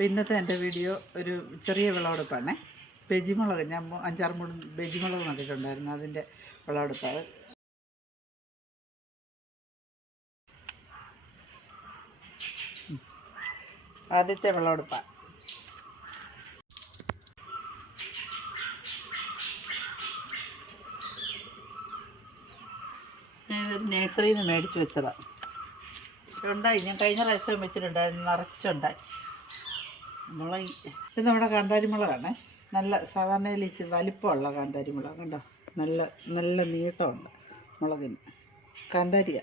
അപ്പോൾ ഇന്നത്തെ എൻ്റെ വീഡിയോ ഒരു ചെറിയ വിളവെടുപ്പാണ്. ബജിമുളക് ഞാൻ 5-6 മൂട് ബജിമുളക് നട്ടിട്ടുണ്ടായിരുന്നു, അതിൻ്റെ വിളവെടുപ്പാണ്. ആദ്യത്തെ വിളവെടുപ്പാണ്. ഞാനൊരു നേഴ്സറിയിൽ നിന്ന് മേടിച്ച് വെച്ചതാണ്. ഉണ്ടായി, ഞാൻ കഴിഞ്ഞ പ്രാവശ്യം വെച്ചിട്ടുണ്ടായിരുന്നു, നിറച്ചുണ്ടായി മുളക്. ഇത് നമ്മുടെ കാന്താരി മുളകാണ്. നല്ല സാധാരണയിൽ ഇച്ചിരി വലിപ്പമുള്ള കാന്താരി മുളക് കണ്ടോ, നല്ല നല്ല നീട്ടമുണ്ട് മുളകിന്. കാന്താരിയ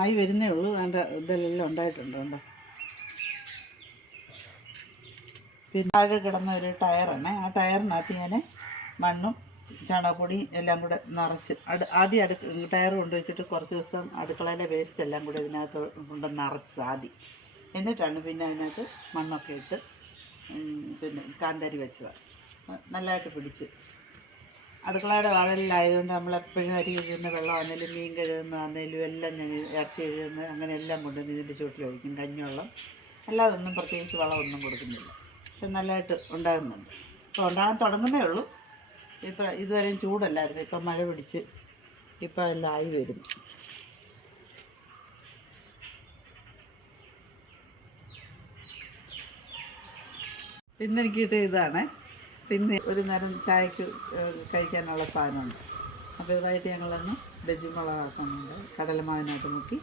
ആയി വരുന്നേ ഉള്ളൂ. അതിൻ്റെ ഇതെല്ലാം ഉണ്ടായിട്ടുണ്ട് കണ്ടോ. പിന്നെ താഴെ കിടന്ന ഒരു ടയറാണ്. ആ ടയറിനകത്ത് ഞാൻ മണ്ണും ചാണകപ്പൊടി എല്ലാം കൂടെ നിറച്ച് ആദ്യം ടയർ കൊണ്ടുവച്ചിട്ട് കുറച്ച് ദിവസം അടുക്കളയിലെ വേസ്റ്റ് എല്ലാം കൂടെ ഇതിനകത്ത് കൊണ്ട് നിറച്ചത് ആദ്യം. എന്നിട്ടാണ് പിന്നെ അതിനകത്ത് മണ്ണൊക്കെ ഇട്ട് പിന്നെ കാന്താരി വെച്ചതാണ്. നല്ലതായിട്ട് പിടിച്ച്. അടുക്കളയുടെ വാഴലിലായതുകൊണ്ട് നമ്മളെപ്പോഴും അരി കഴുകുന്ന വെള്ളമാണെങ്കിലും മീൻ കഴുകുന്നതാണെങ്കിലും എല്ലാം ഞാൻ ഇറച്ചി കഴുകുന്നത് അങ്ങനെ എല്ലാം കൊണ്ടുവന്ന് ഇതിൻ്റെ ചുവട്ടിലൊഴിക്കും. കഞ്ഞിവെള്ളം അല്ലാതൊന്നും പ്രത്യേകിച്ച് വളമൊന്നും കൊടുക്കുന്നില്ല. പക്ഷെ നല്ലതായിട്ട് ഉണ്ടാകുന്നുണ്ട്. ഇപ്പോൾ ഉണ്ടാകാൻ തുടങ്ങുന്നേ ഉള്ളൂ. ഇപ്പോൾ ഇതുവരെയും ചൂടല്ലായിരുന്നു, ഇപ്പം മഴ പിടിച്ച് ഇപ്പം എല്ലാം ആയി വരുന്നു. പിന്നെ എനിക്ക് കിട്ടിയ ഇതാണ്. പിന്നെ ഒരു നേരം ചായക്ക് കഴിക്കാനുള്ള സാധനമുണ്ട്. അപ്പോൾ ഇതായിട്ട് ഞങ്ങളൊന്ന് ബജിമുളകാക്കുന്നുണ്ട്. കടലമാവിനകത്ത് മുക്കി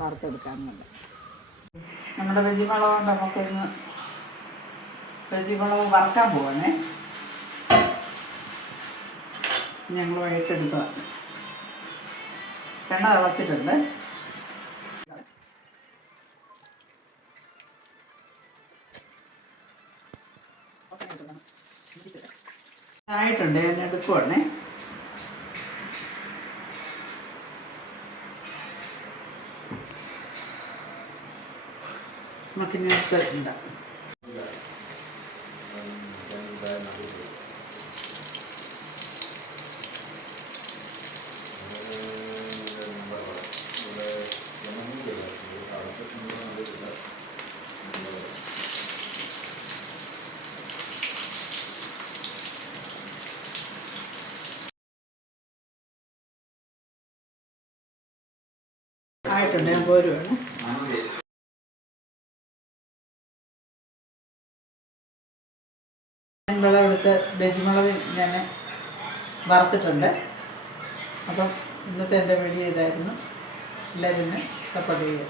വറുത്തെടുക്കാനുണ്ട്. നമ്മുടെ ബജിമുളക് കൊണ്ട് നമുക്കൊന്ന് ബജിമുളക് വറുക്കാൻ പോവാണേ. ഞങ്ങൾ വൈകിട്ടെടുത്തതാണ്. എണ്ണ തിളച്ചിട്ടുണ്ട്. ആയിട്ടുണ്ട്, ഞാൻ എടുക്കുവാണേ. നമുക്കിനി ഉണ്ടാകും. ആയിട്ടുണ്ട്, ഞാൻ പോരുവാണ്. വിളവെടുത്ത് ബജിമുളക് ഞാൻ വറുത്തിട്ടുണ്ട്. അപ്പം ഇന്നത്തെ എൻ്റെ വീഡിയോ ഇതായിരുന്നു. എല്ലാവരും സപ്പോർട്ട് ചെയ്യുക.